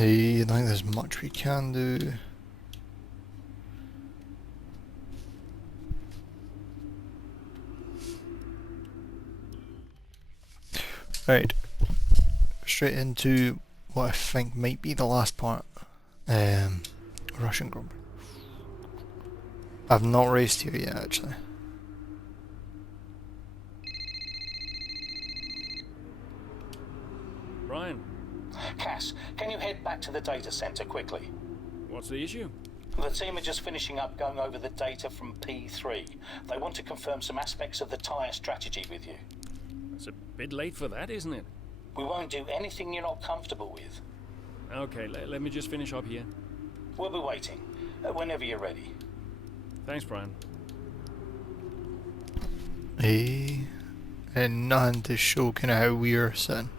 I think there's much we can do. Right, straight into what I think might be the last part. Russian Grand Prix. I've not raced here yet, actually. Brian, Cass, can you head back to the data center quickly? what's the issue? The team are just finishing up going over the data from P3. They want to confirm some aspects of the tyre strategy with you. It's a bit late for that, isn't it? We won't do anything you're not comfortable with. Okay, let me just finish up here. We'll be waiting, whenever you're ready. Thanks, Brian. And nothing to show kind of how we're sitting.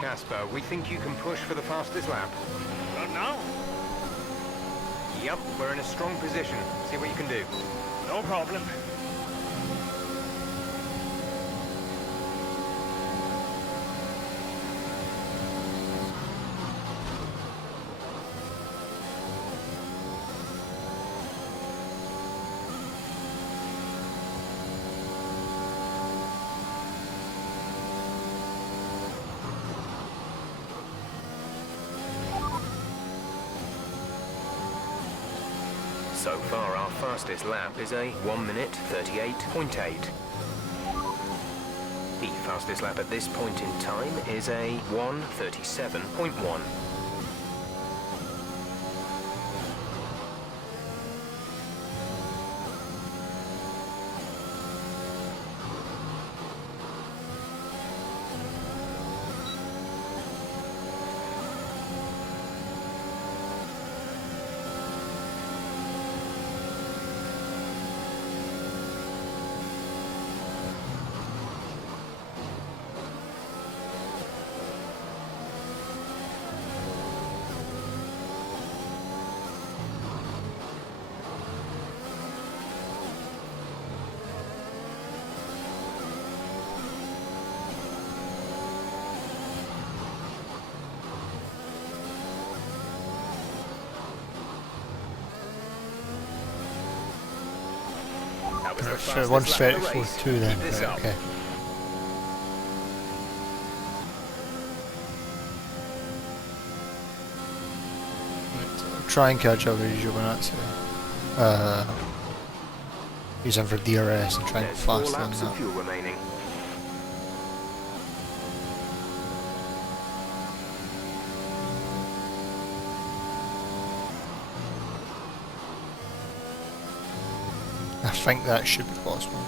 Casper, we think you can push for the fastest lap. Not now? Yep, we're in a strong position. See what you can do. No problem. So far, our fastest lap is a 1 minute 38.8. The fastest lap at this point in time is a 1:37.1. That was the fastest lap of the race. 1:34.2 then. Keep this Right, up. okay. Right, try and catch up with you when that's using for DRS and try and go There's 4 faster than laps of that. fuel remaining. I think that should be possible.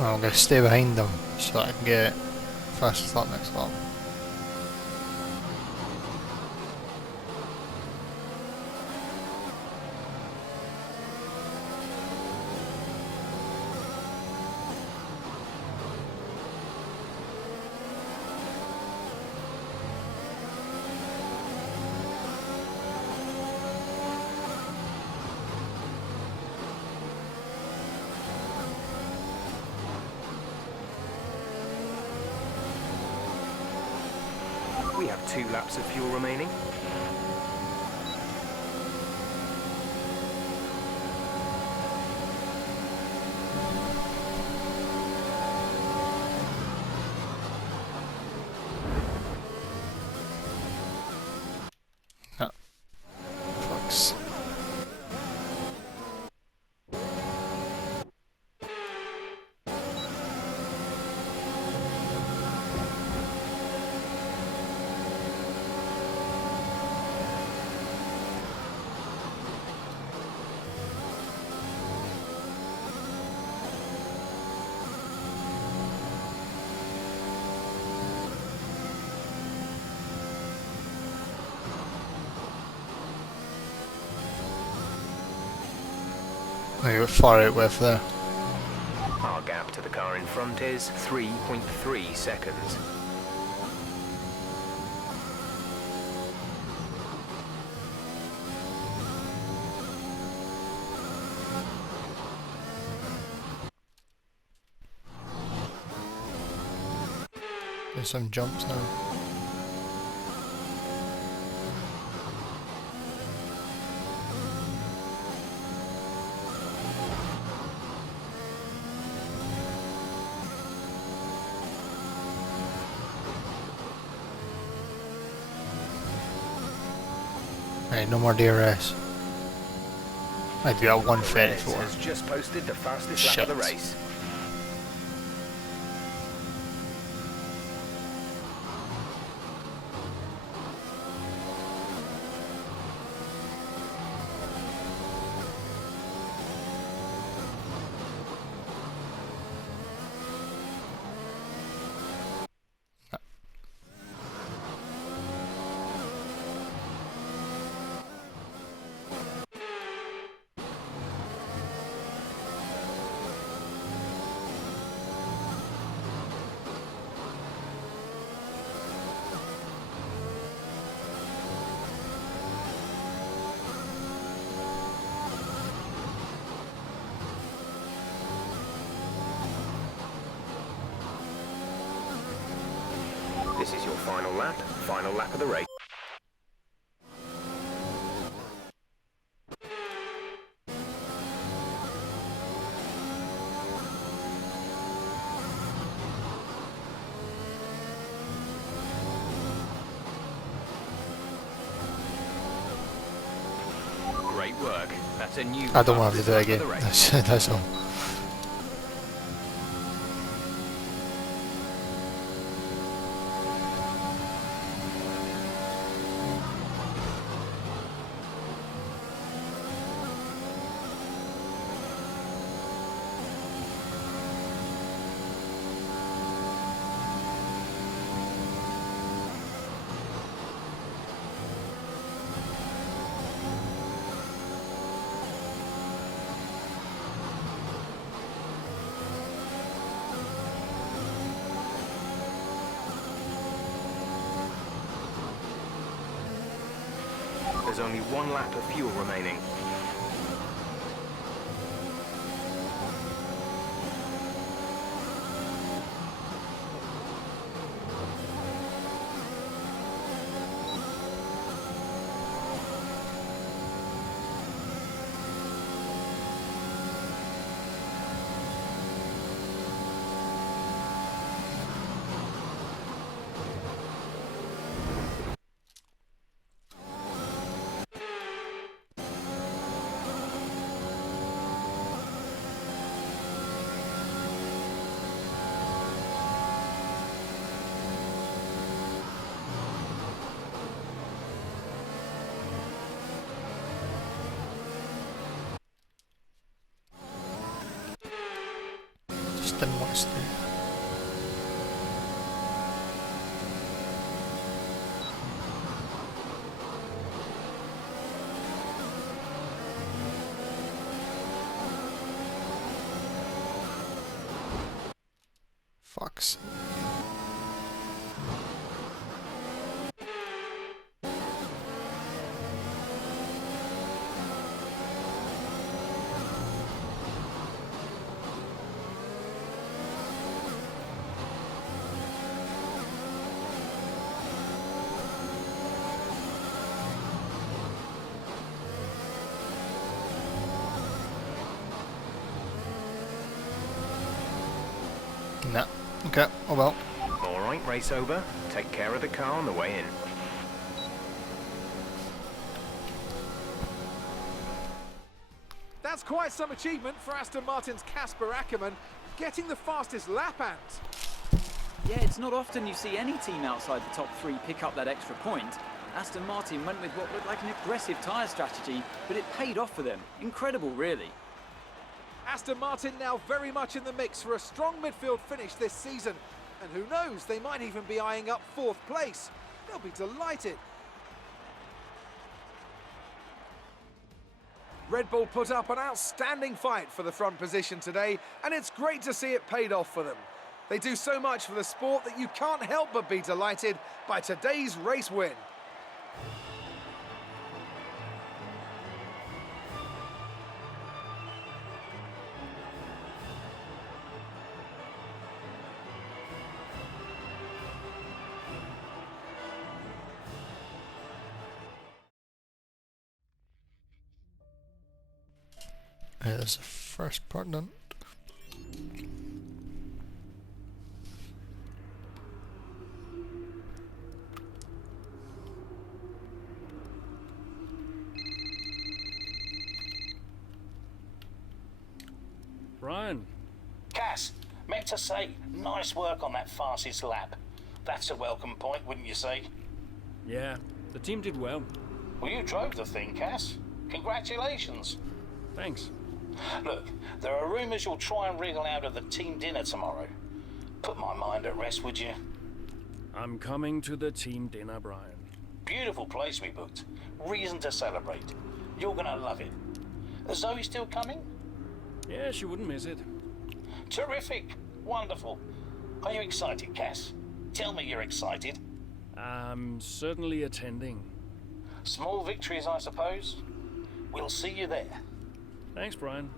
Well, I'm going to stay behind them so that I can get fastest lap next lap. We have 2 laps of fuel remaining. Ah, fucks. I got far out with there. Our gap to the car in front is 3.3 seconds. Do some jumps now. Right, no more DRS. I do at 134. Has just posted the fastest lap of the Shit. race. This is your final lap of the race. Great work. That's a new I don't want to have to do it fastest lap again. of the race. That's all. There's only 1 lap of fuel remaining. Fuck's. Nah. Okay, oh well. Alright, race over. Take care of the car on the way in. That's quite some achievement for Aston Martin's Casper Ackermann, getting the fastest lap and... Yeah, it's not often you see any team outside the top three pick up that extra point. Aston Martin went with what looked like an aggressive tyre strategy, but it paid off for them. Incredible, really. Aston Martin now very much in the mix for a strong midfield finish this season. And who knows, they might even be eyeing up 4th place. They'll be delighted. Red Bull put up an outstanding fight for the front position today, and it's great to see it paid off for them. They do so much for the sport that you can't help but be delighted by today's race win. There's the first part done. Brian, Cass, meant to say, nice work on that fastest lap. That's a welcome point, wouldn't you say? yeah, the team did well. Well, you drove the thing, Cass. Congratulations. Thanks. Look, there are rumours you'll try and wriggle out of the team dinner tomorrow. Put my mind at rest, would you? I'm coming to the team dinner, Brian. Beautiful place we booked. Reason to celebrate. You're gonna love it. Is Zoe still coming? Yeah, she wouldn't miss it. Terrific. Wonderful. Are you excited, Cass? Tell me you're excited. I'm certainly attending. Small victories, I suppose. We'll see you there. Thanks, Brian.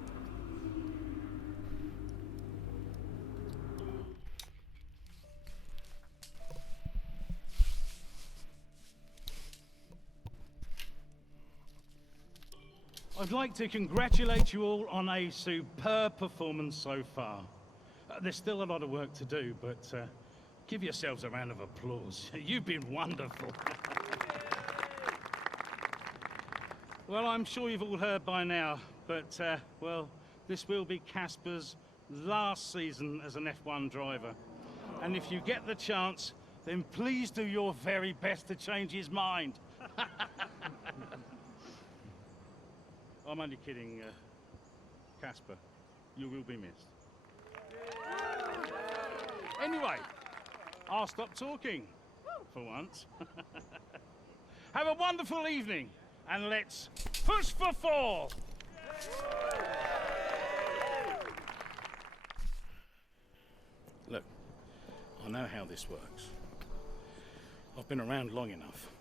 I'd like to congratulate you all on a superb performance so far. There's still a lot of work to do, but give yourselves a round of applause. You've been wonderful. Well, I'm sure you've all heard by now, but, well, this will be Casper's last season as an F1 driver. And if you get the chance, then please do your very best to change his mind. I'm only kidding, Casper. You will be missed. Anyway, I'll stop talking, for once. Have a wonderful evening, and let's push for 4! Look, I know how this works. I've been around long enough.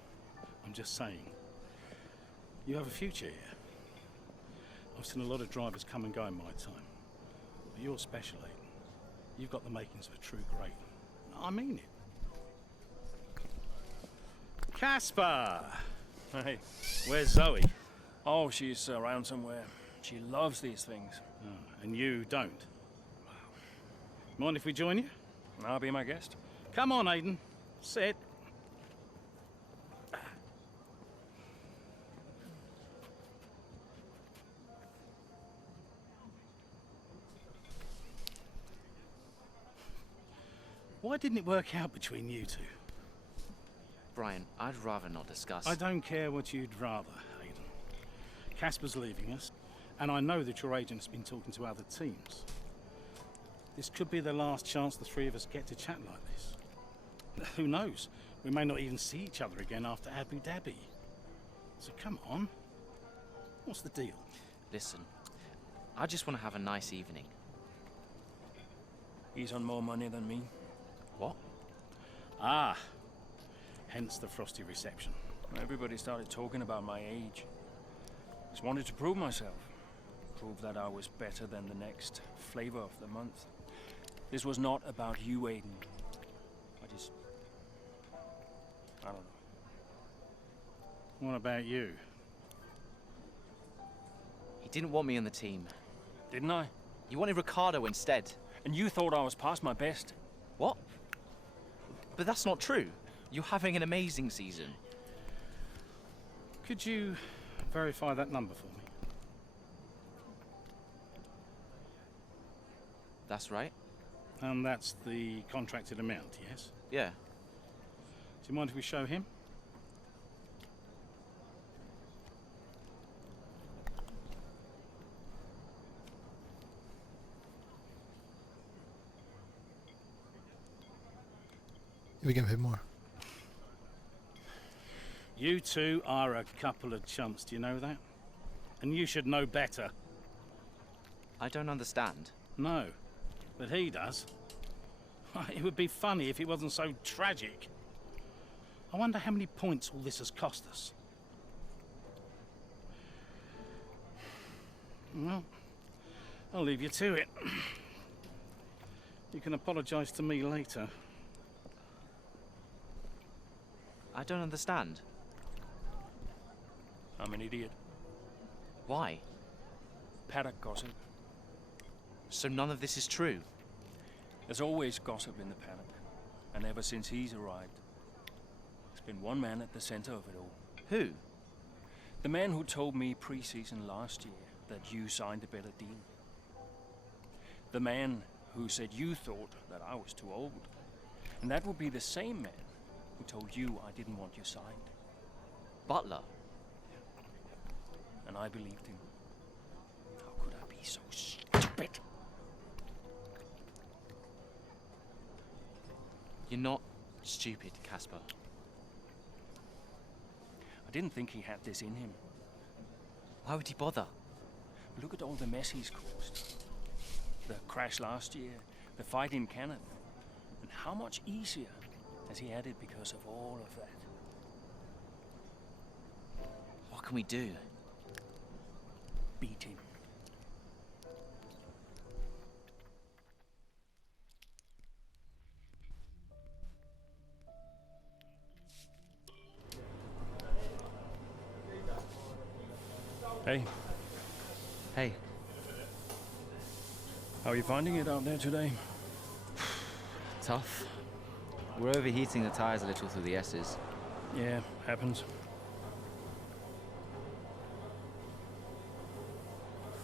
I'm just saying, you have a future here. I've seen a lot of drivers come and go in my time. But you're special, Aiden. You've got the makings of a true great. I mean it. Casper! Hey. Where's Zoe? Oh, she's around somewhere. She loves these things. Oh, and you don't? Mind if we join you? I'll be my guest. Come on, Aiden. Sit. Why didn't it work out between you two? Brian, I'd rather not discuss. I don't care what you'd rather, Aiden. Casper's leaving us, and I know that your agent's been talking to other teams. This could be the last chance the three of us get to chat like this. Who knows? We may not even see each other again after Abu Dhabi. So come on. What's the deal? Listen, I just want to have a nice evening. He's on more money than me. What? Ah, hence the frosty reception. Everybody started talking about my age. Just wanted to prove myself. Prove that I was better than the next flavor of the month. This was not about you, Aiden. I don't know. What about you? He didn't want me on the team. Didn't I? He wanted Ricardo instead. And you thought I was past my best? What? But that's not true. You're having an amazing season. Could you verify that number for me? That's right. And that's the contracted amount, yes? Yeah. Do you mind if we show him? We can pay more. You two are a couple of chumps, do you know that? And you should know better. I don't understand. No, but he does. It would be funny if it wasn't so tragic. I wonder how many points all this has cost us. Well, I'll leave you to it. You can apologise to me later. I don't understand. I'm an idiot. Why? Paddock gossip. So none of this is true? There's always gossip in the paddock. And ever since he's arrived, there's been one man at the center of it all. Who? The man who told me pre-season last year that you signed a better deal. The man who said you thought that I was too old. And that would be the same man who told you I didn't want you signed. Butler? And I believed him. How could I be so stupid? You're not stupid, Casper. I didn't think he had this in him. Why would he bother? Look at all the mess he's caused. The crash last year, the fight in Canada. And how much easier has he had it because of all of that? What can we do? Beat him. Hey, Hey, how are you finding it out there today? tough. We're overheating the tires a little through the S's. Yeah, happens.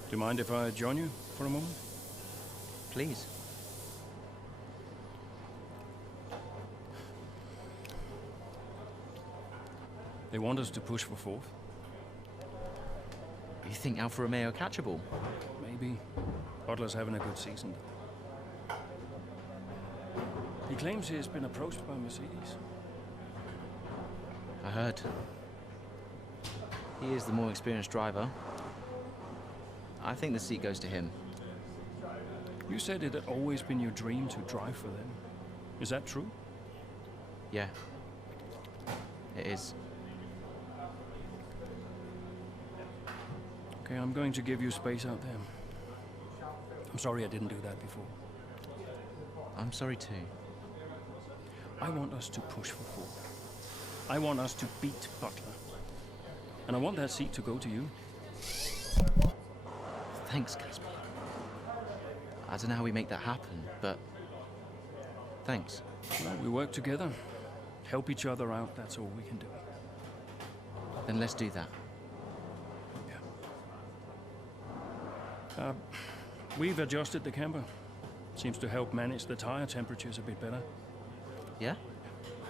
Do you mind if I join you for a moment? Please. They want us to push for fourth. You think Alfa Romeo catchable? Maybe. Butler's having a good season. He claims he has been approached by Mercedes. I heard. He is the more experienced driver. I think the seat goes to him. You said it had always been your dream to drive for them. Is that true? Yeah. It is. Okay, I'm going to give you space out there. I'm sorry I didn't do that before. I'm sorry too. I want us to push for fourth. I want us to beat Butler. And I want that seat to go to you. Thanks, Casper. I don't know how we make that happen, but thanks. Well, we work together. Help each other out, that's all we can do. Then let's do that. We've adjusted the camber. Seems to help manage the tire temperatures a bit better. Yeah?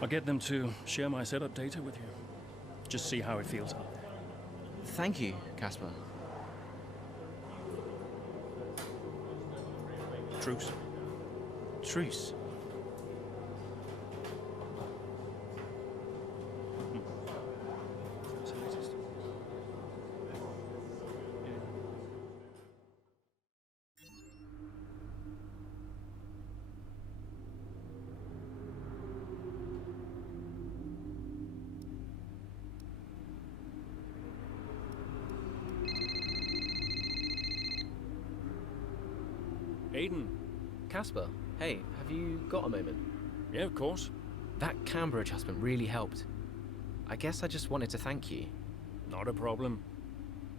I'll get them to share my setup data with you. Just see how it feels out there. Thank you, Casper. Truce. Truce. Aiden. Casper, hey, have you got a moment? Yeah, of course. That camber adjustment really helped. I guess I just wanted to thank you. Not a problem.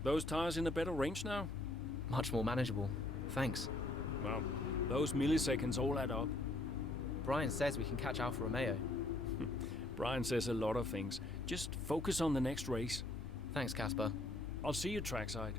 Those tires in a better range now? Much more manageable. Thanks. Well, those milliseconds all add up. Brian says we can catch Alfa Romeo. Brian says a lot of things. Just focus on the next race. Thanks, Casper. I'll see you trackside.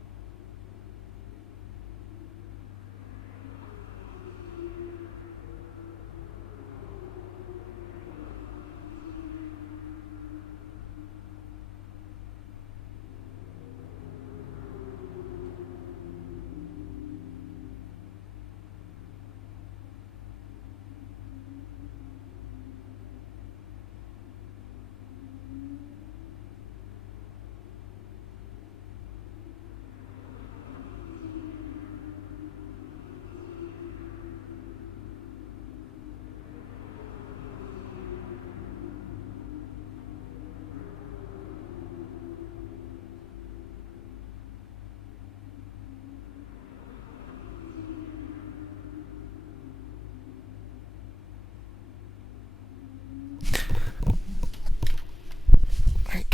Right.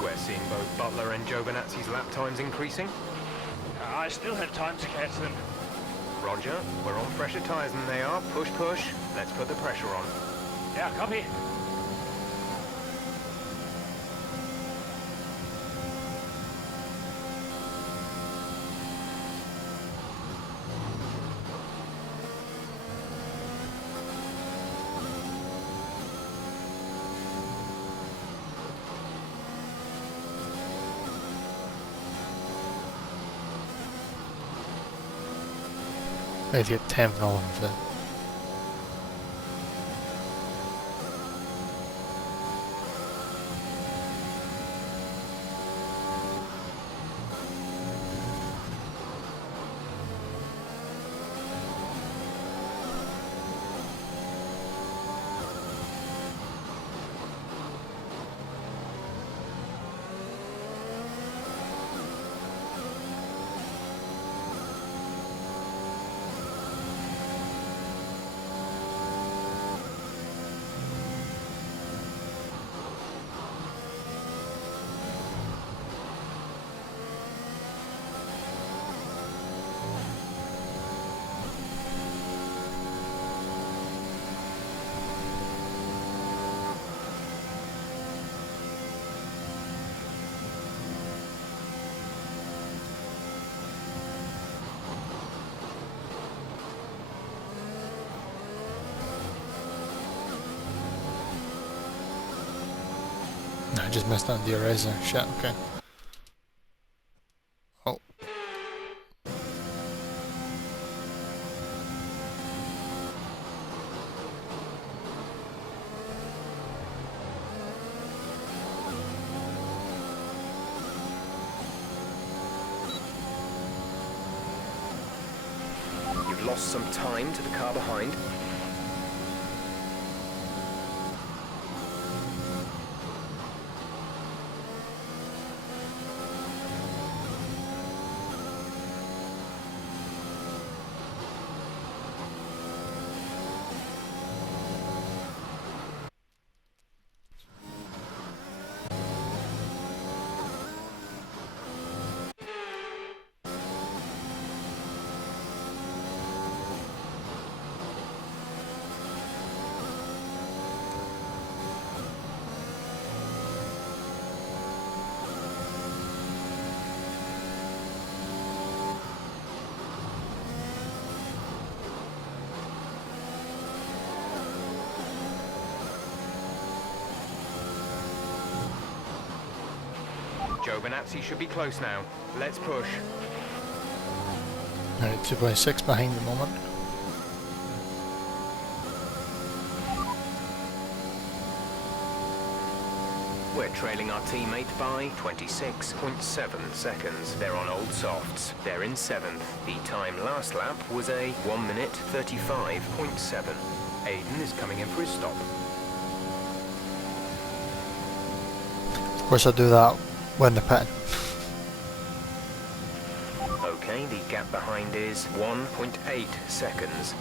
We're seeing both Butler and Giovinazzi's lap times increasing. I still have time to catch them. Roger, we're on fresher tyres than they are. Push, push. Let's put the pressure on. Yeah, copy. There's your 10th and 11th. No, I just missed on DRS there. Shit, okay. Oh. You've lost some time to the car behind. Giovinazzi should be close now. Let's push. Alright, 2.6 behind the moment. We're trailing our teammate by 26.7 seconds. They're on old softs. They're in 7th. The time last lap was a 1 minute 35.7. Aiden is coming in for his stop. Of course I do that when they're pitting. Okay, the gap behind is 1.8 seconds.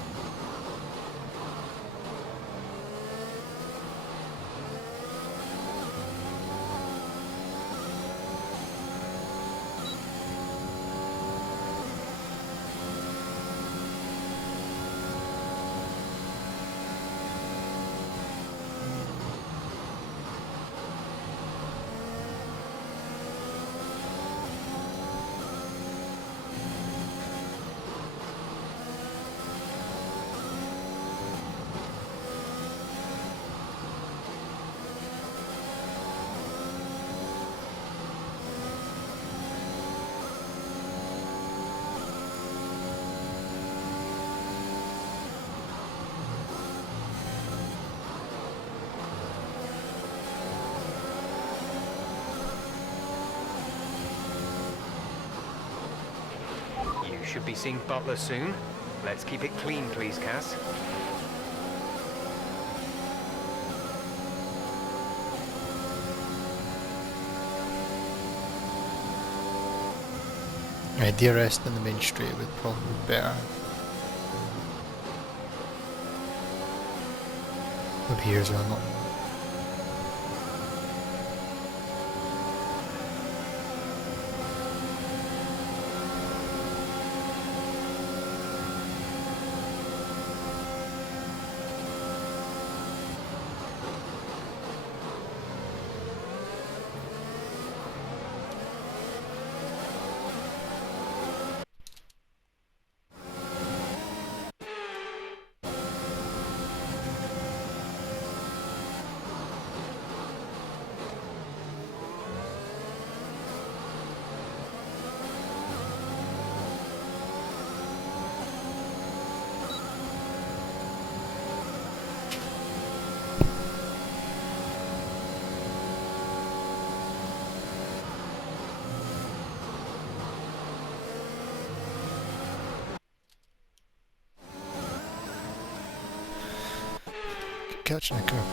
Should be seeing Butler soon. Let's keep it clean, please, Cass. Right, DRS in the main straight would probably be better. Over here as well, not. Catching a curb.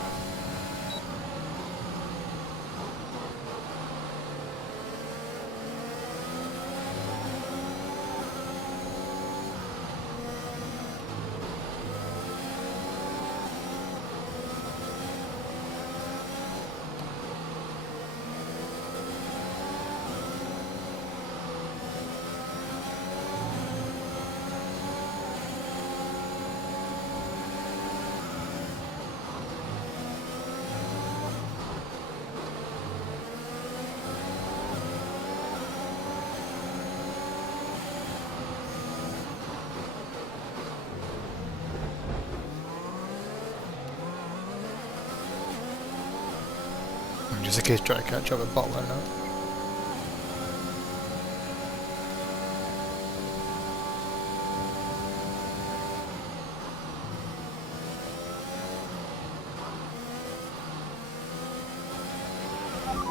Just in case try to catch up with Butler now.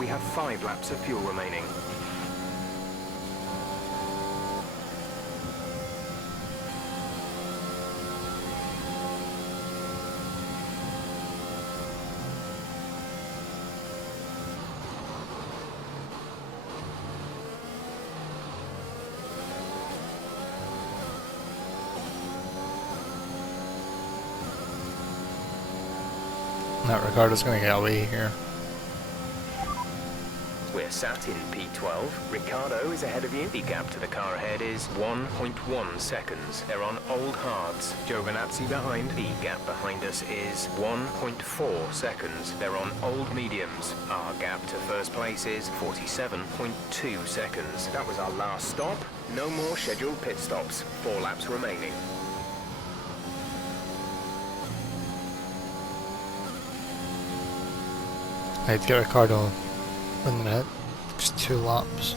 We have 5 laps of fuel remaining. That Ricardo's going to get away here. We're sat in P12. Ricardo is ahead of you. The gap to the car ahead is 1.1 seconds. They're on old hards. Giovinazzi behind. The gap behind us is 1.4 seconds. They're on old mediums. Our gap to first place is 47.2 seconds. That was our last stop. No more scheduled pit stops. 4 laps remaining. I'd get Ricardo in the minute. It's 2 laps.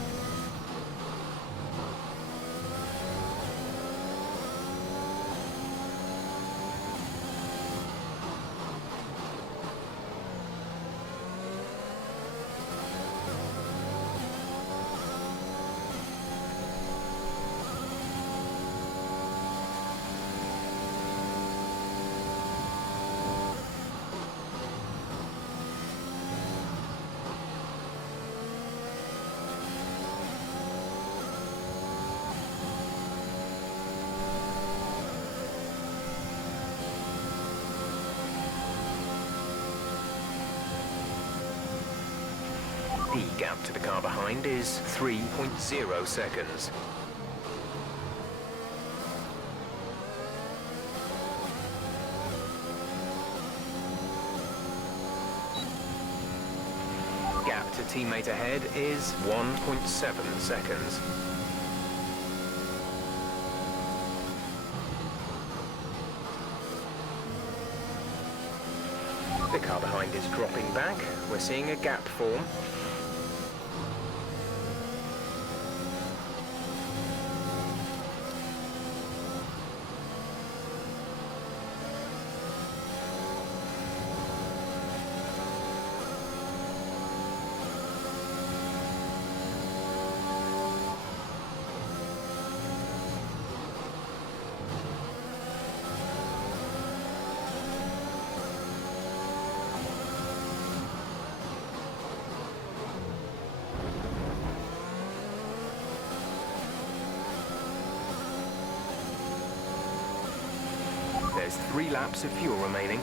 gap to the car behind is 3.0 seconds. Gap to teammate ahead is 1.7 seconds. The car behind is dropping back. We're seeing a gap form. There's 3 laps of fuel remaining.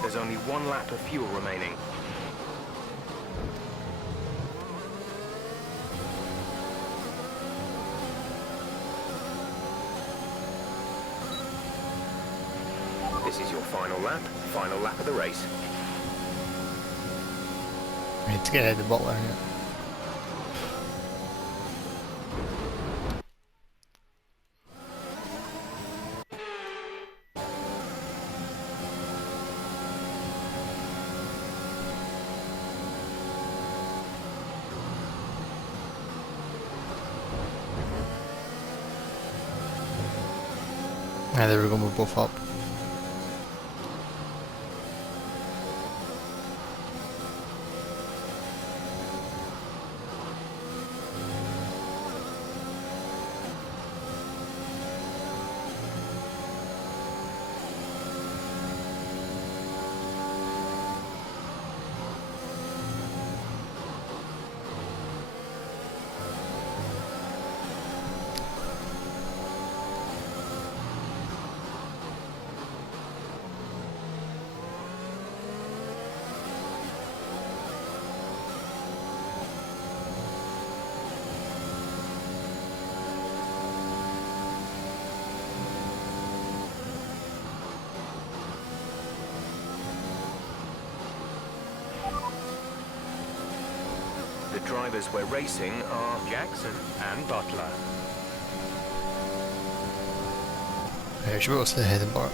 There's only 1 lap of fuel remaining. This is your final lap of the race. I need to get out of the butler here. There we go, we're both up. The drivers we're racing are Jackson and Butler. I should be able to head in bar.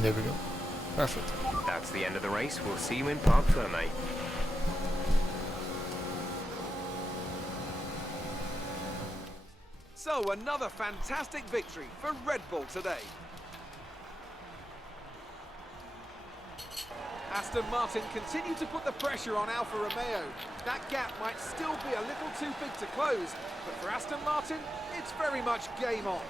There we go. Perfect. That's the end of the race. We'll see you in Parc Fermé. So, another fantastic victory for Red Bull today. Aston Martin continue to put the pressure on Alfa Romeo. That gap might still be a little too big to close, but for Aston Martin, it's very much game on.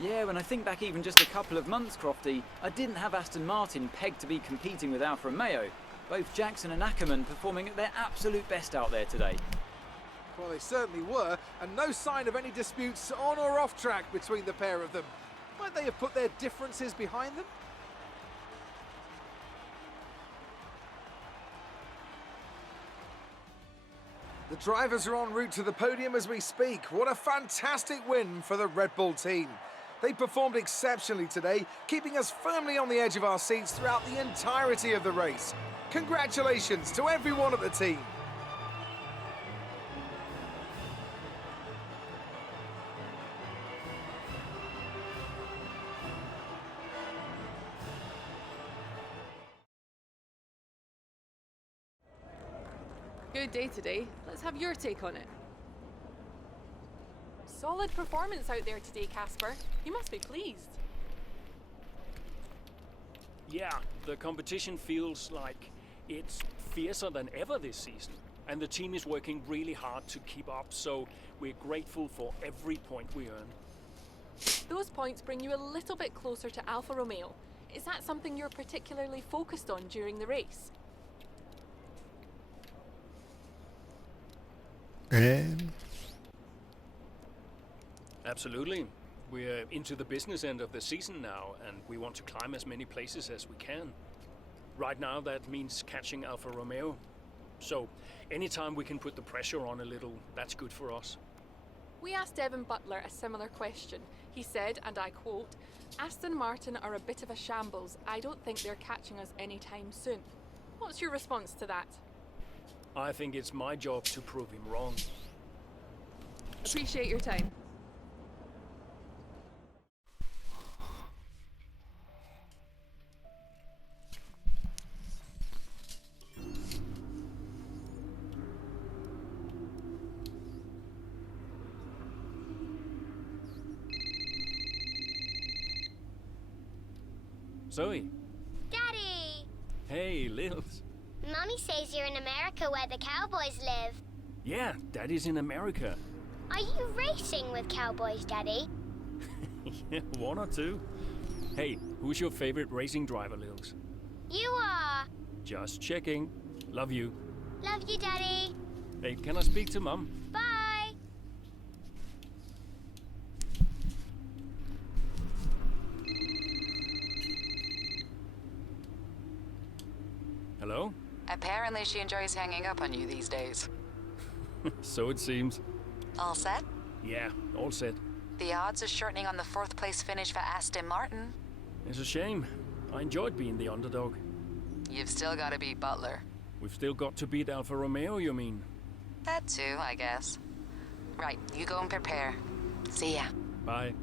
Yeah, when I think back even just a couple of months, Crofty, I didn't have Aston Martin pegged to be competing with Alfa Romeo. Both Jackson and Ackerman performing at their absolute best out there today. Well, they certainly were, and no sign of any disputes on or off track between the pair of them. Might they have put their differences behind them? The drivers are en route to the podium as we speak. What a fantastic win for the Red Bull team. They performed exceptionally today, keeping us firmly on the edge of our seats throughout the entirety of the race. Congratulations to everyone at the team. Good day today. Let's have your take on it. Solid performance out there today, Casper. You must be pleased. Yeah, the competition feels like it's fiercer than ever this season. And the team is working really hard to keep up, so we're grateful for every point we earn. Those points bring you a little bit closer to Alfa Romeo. Is that something you're particularly focused on during the race? Absolutely. We're into the business end of the season now, and we want to climb as many places as we can. Right now, that means catching Alfa Romeo. So, anytime we can put the pressure on a little, that's good for us. We asked Devin Butler a similar question. He said, and I quote, "Aston Martin are a bit of a shambles. I don't think they're catching us anytime soon." What's your response to that? I think it's my job to prove him wrong. Appreciate your time. Zoe. Daddy! Hey, Lils. Mummy says you're in America where the cowboys live. Yeah, Daddy's in America. Are you racing with cowboys, Daddy? Yeah, one or two. Hey, who's your favorite racing driver, Lils? You are. Just checking. Love you. Love you, Daddy. Hey, can I speak to Mum? Bye. Hello? Apparently she enjoys hanging up on you these days. So it seems. All set? Yeah, all set. The odds are shortening on the 4th place finish for Aston Martin. It's a shame. I enjoyed being the underdog. You've still got to beat Butler. We've still got to beat Alfa Romeo, you mean? That too, I guess. Right, you go and prepare. See ya. Bye.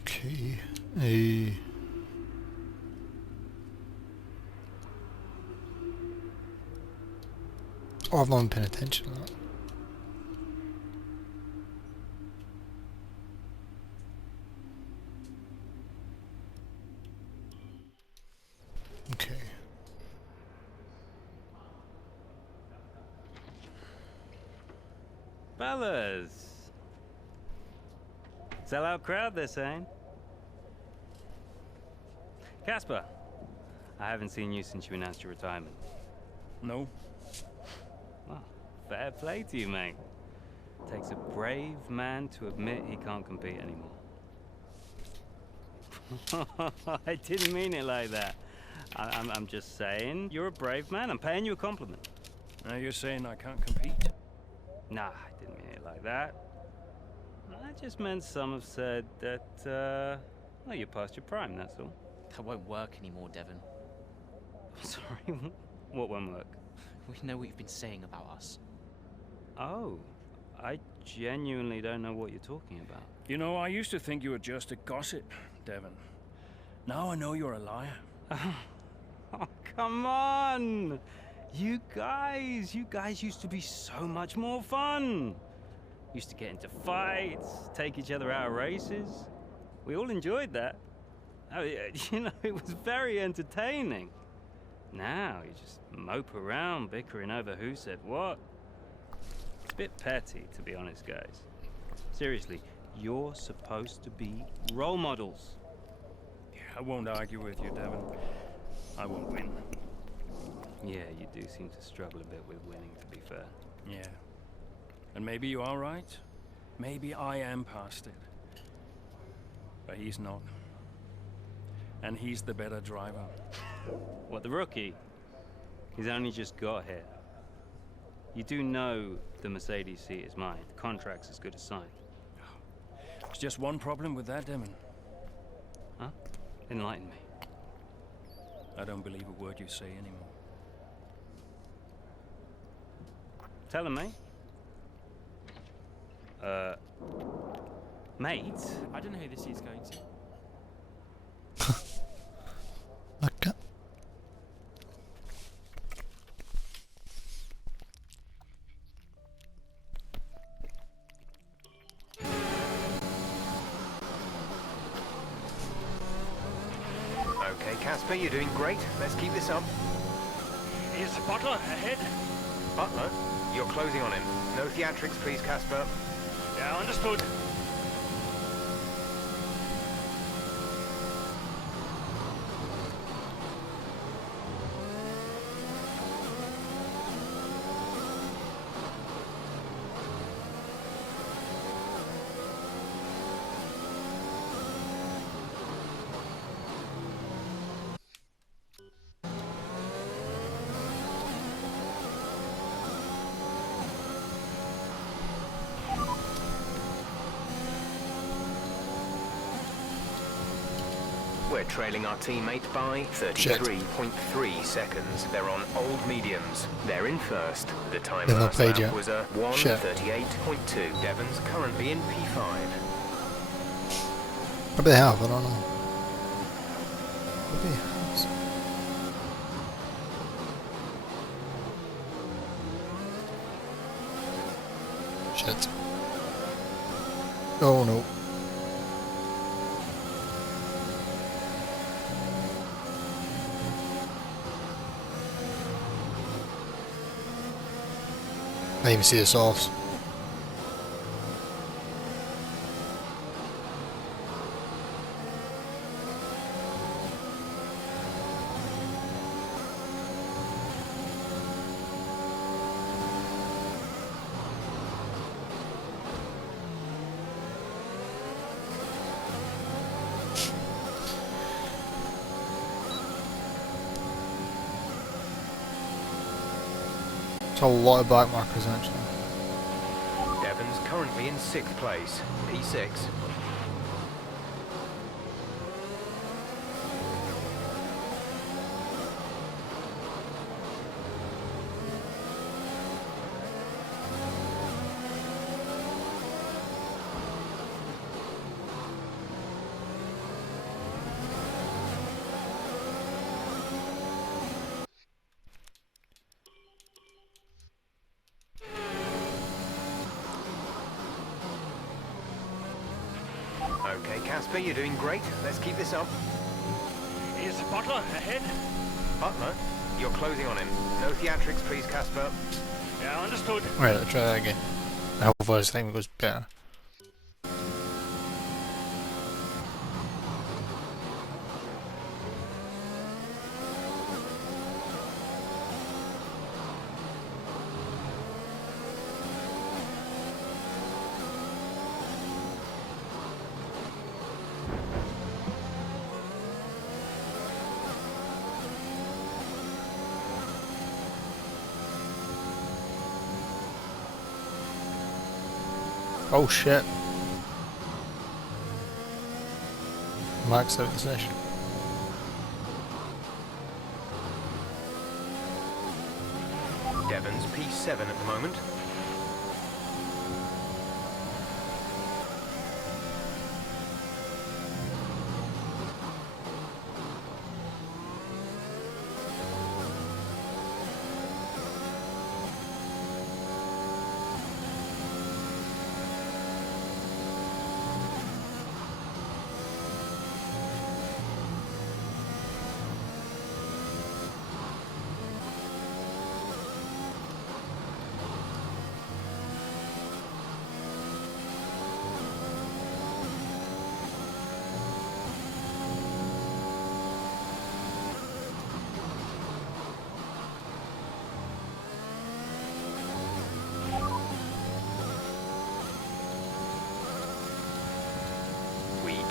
Okay. Oh, I've not been paying attention to that. Okay. Fellas! Sellout crowd, they're saying. Casper, I haven't seen you since you announced your retirement. No. Well, fair play to you, mate. Takes a brave man to admit he can't compete anymore. I didn't mean it like that. I'm just saying, you're a brave man. I'm paying you a compliment. Now you're saying I can't compete? Nah, I didn't mean it like that. I just meant some have said that, well, you're past your prime, that's all. That won't work anymore, Devon. Sorry, what won't work? We know what you've been saying about us. Oh, I genuinely don't know what you're talking about. You know, I used to think you were just a gossip, Devon. Now I know you're a liar. Oh, come on! You guys used to be so much more fun. Used to get into fights, take each other out of races. We all enjoyed that. I mean, you know, it was very entertaining. Now you just mope around bickering over who said what. It's a bit petty, to be honest, guys. Seriously, you're supposed to be role models. Yeah, I won't argue with you, Devon. I won't win. Yeah, you do seem to struggle a bit with winning, to be fair. Yeah. And maybe you are right. Maybe I am past it. But he's not. And he's the better driver. What, the rookie? He's only just got here. You do know the Mercedes seat is mine. The contract's as good as signed. There's just one problem with that, Damon. Huh? Enlighten me. I don't believe a word you say anymore. Tell him, mate. Mate? I don't know who this is going to. Okay. Okay, Casper, you're doing great. Let's keep this up. Is Butler ahead? Butler, you're closing on him. No theatrics, please, Casper. Yeah, understood. We're trailing our teammate by 33.3 seconds. They're on old mediums. They're in first. The time They're not last played lap yet. was a Shit. 1:38.2. Devon's currently in P5. Maybe they have, I don't know. Maybe it has. Shit. Oh no. I didn't even see the softs. It's a lot of black markers actually. Devon's currently in 6th place, P6. Okay, Casper, you're doing great. Let's keep this up. Is Butler ahead? Butler, you're closing on him. No theatrics, please, Casper. Yeah, understood. Right, let's try that again. Hopefully this time goes better. Oh shit. Max out the session. Devon's P7 at the moment.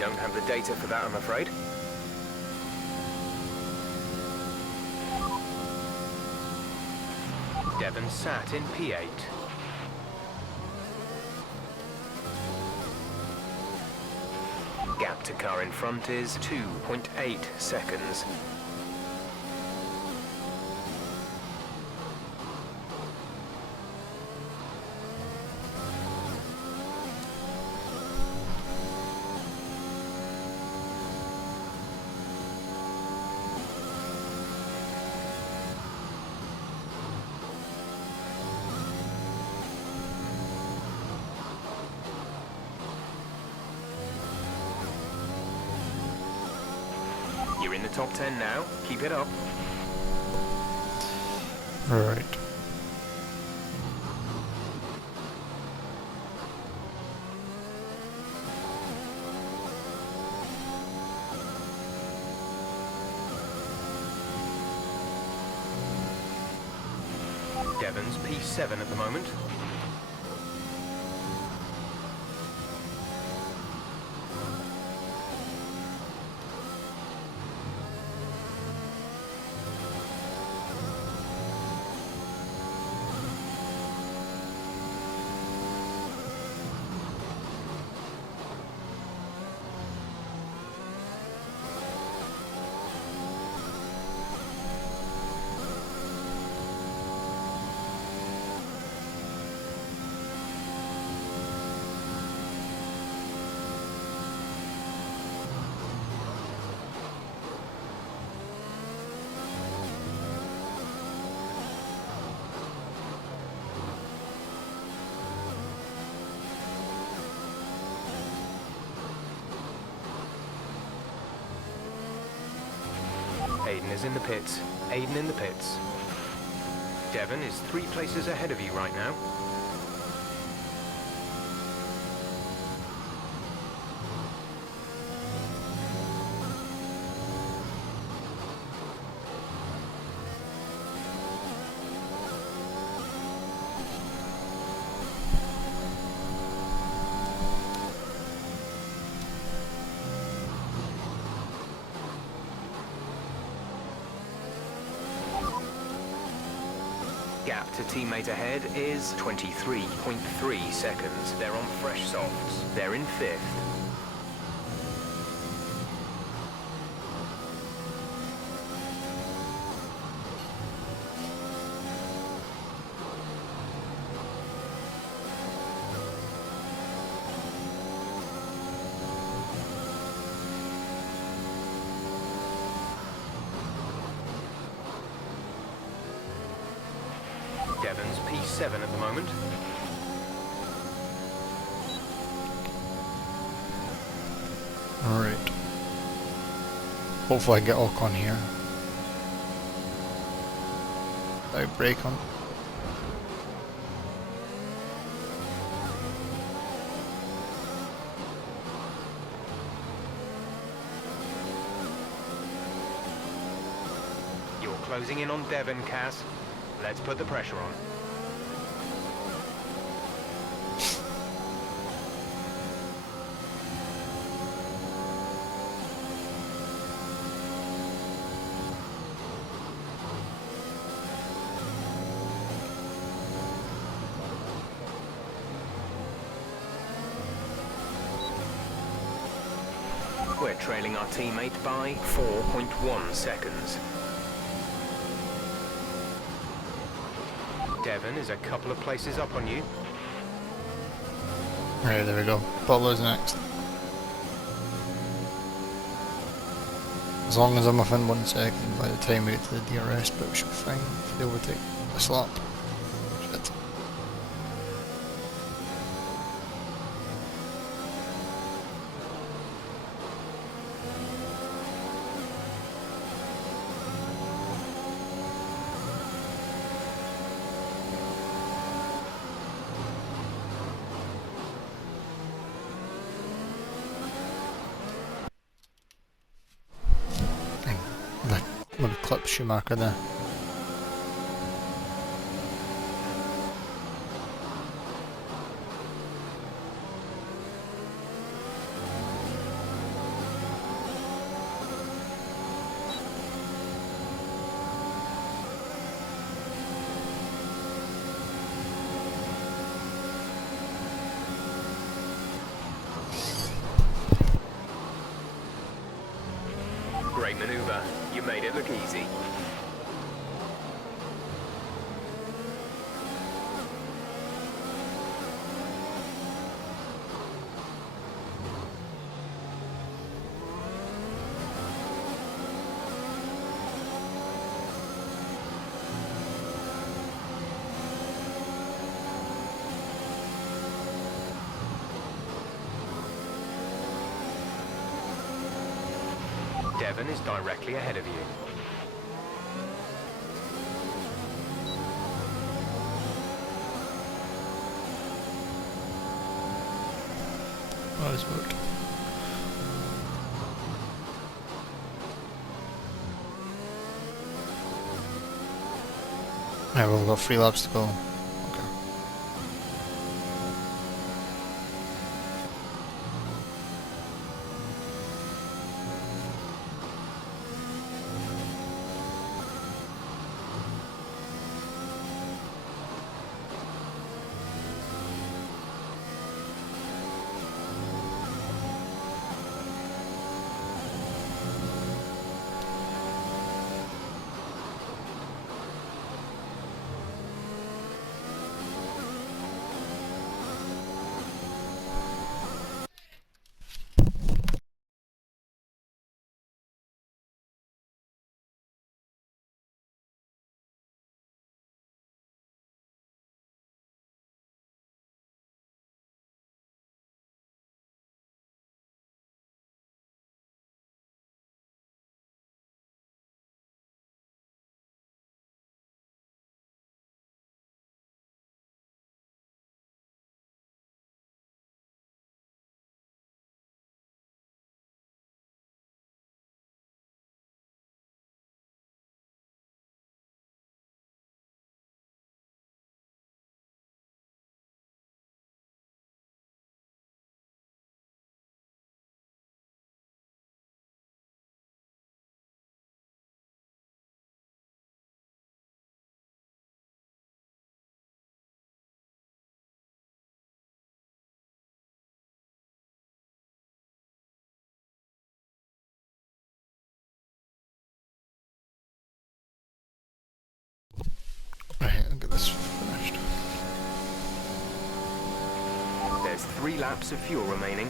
Don't have the data for that, I'm afraid. Devon sat in P8. Gap to car in front is 2.8 seconds. You're in the top 10 now. Keep it up. Right. Devon's P7 at the moment. Aiden is in the pits. Aiden in the pits. Devon is 3 places ahead of you right now. Gap to teammate ahead is 23.3 seconds. They're on fresh softs. They're in 5th. Devon's P7 at the moment. Alright. Hopefully I get Ocon here. Without brake on. You're closing in on Devon, Cass. Let's put the pressure on. We're trailing our teammate by 4.1 seconds. Devon is a couple of places up on you. Right, there we go. Butler's next. As long as I'm within 1 second by the time we get to the DRS, but we should be fine if they overtake a slap. Shit. Would have clipped Schumacher there. made it look easy. Devon is directly ahead of you. Oh, it's worked. Right, we've got 3 laps to go. Right, I'll get this finished. There's 3 laps of fuel remaining.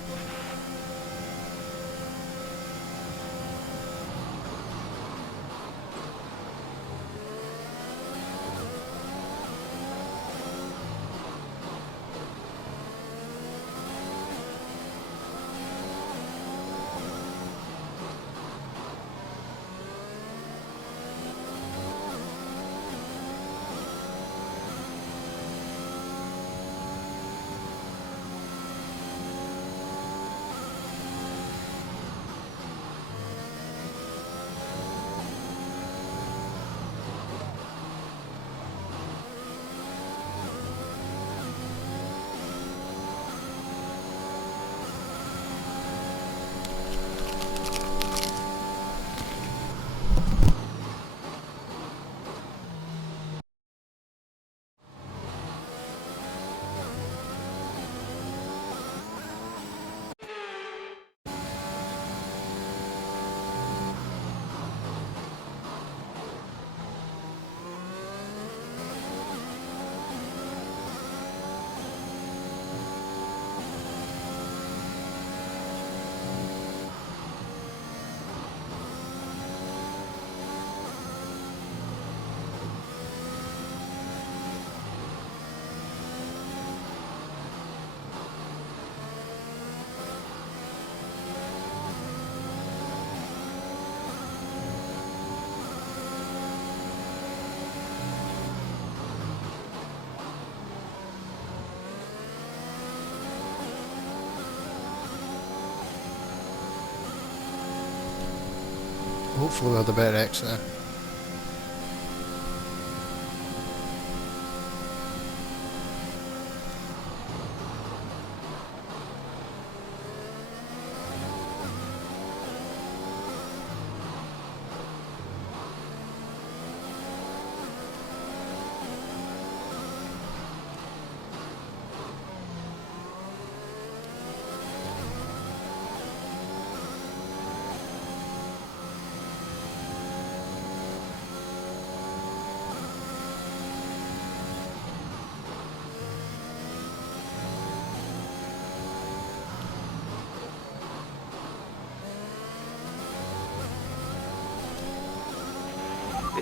Hopefully we'll have the better exit there.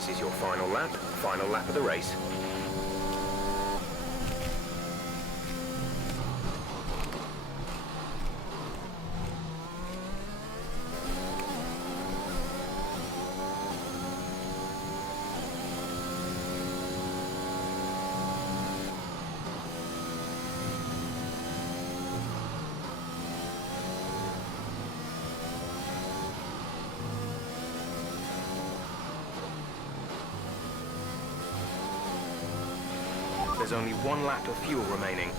This is your final lap of the race. There's only 1 lap of fuel remaining.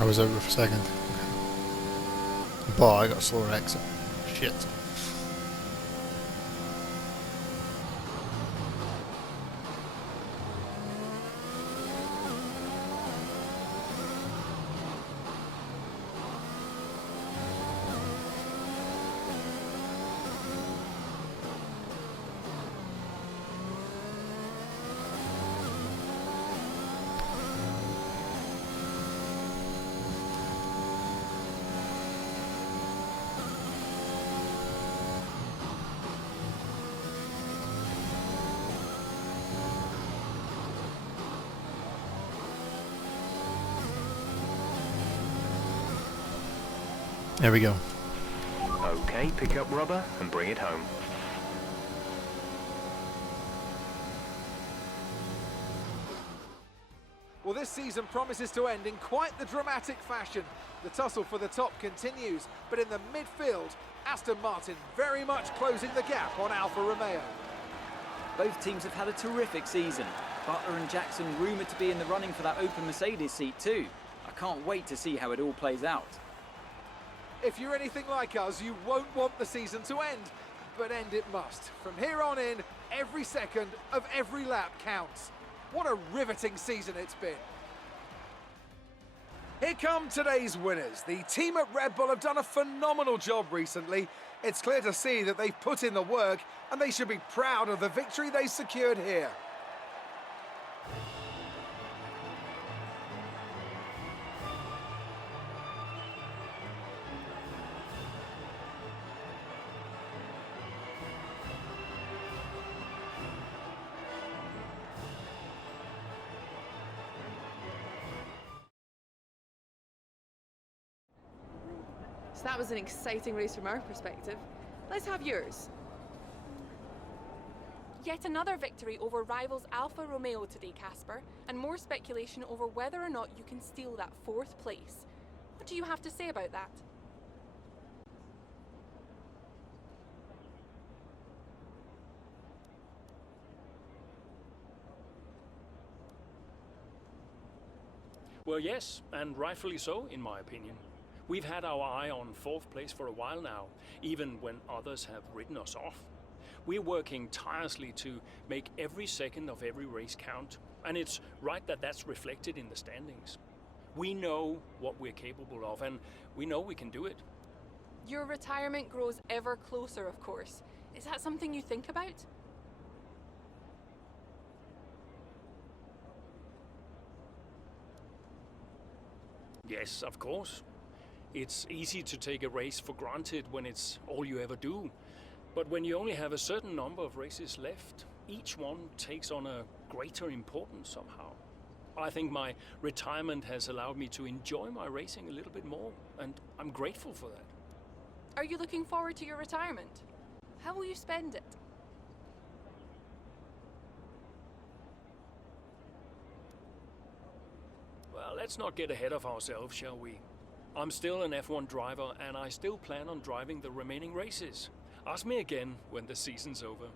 I was over for a second. But I got a slower exit. Shit. There we go. Okay, pick up rubber and bring it home. Well, this season promises to end in quite the dramatic fashion. The tussle for the top continues, but in the midfield, Aston Martin very much closing the gap on Alfa Romeo. Both teams have had a terrific season. Butler and Jackson rumoured to be in the running for that open Mercedes seat too. I can't wait to see how it all plays out. If you're anything like us, you won't want the season to end, but end it must. From here on in, every second of every lap counts. What a riveting season it's been. Here come today's winners. The team at Red Bull have done a phenomenal job recently. It's clear to see that they've put in the work, and they should be proud of the victory they secured here. So that was an exciting race from our perspective. Let's have yours. Yet another victory over rivals Alfa Romeo today, Casper, and more speculation over whether or not you can steal that 4th place. What do you have to say about that? Well, yes, and rightfully so, in my opinion. We've had our eye on 4th place for a while now, even when others have written us off. We're working tirelessly to make every second of every race count, and it's right that that's reflected in the standings. We know what we're capable of, and we know we can do it. Your retirement grows ever closer, of course. Is that something you think about? Yes, of course. It's easy to take a race for granted when it's all you ever do. But when you only have a certain number of races left, each one takes on a greater importance somehow. I think my retirement has allowed me to enjoy my racing a little bit more, and I'm grateful for that. Are you looking forward to your retirement? How will you spend it? Well, let's not get ahead of ourselves, shall we? I'm still an F1 driver, and I still plan on driving the remaining races. Ask me again when the season's over.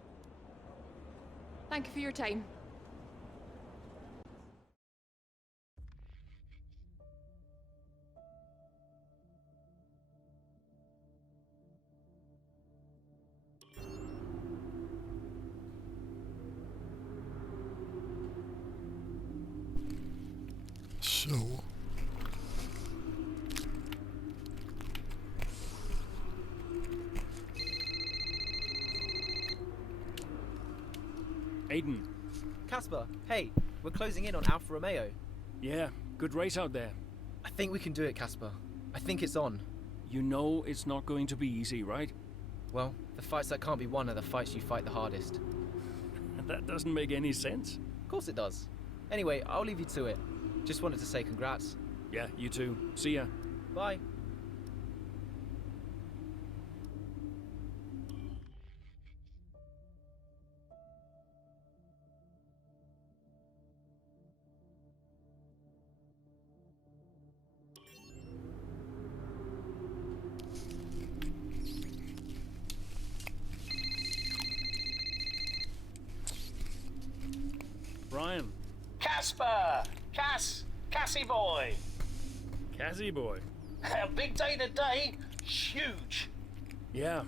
Thank you for your time. So... Aiden, Casper, hey, we're closing in on Alfa Romeo. Yeah, good race out there. I think we can do it, Casper. I think it's on. You know it's not going to be easy, right? Well, the fights that can't be won are the fights you fight the hardest. That doesn't make any sense. Of course it does. Anyway, I'll leave you to it. Just wanted to say congrats. Yeah, you too. See ya. Bye. Brian. Casper! Cassie boy! Cassie boy. A big day today. Huge. Yeah.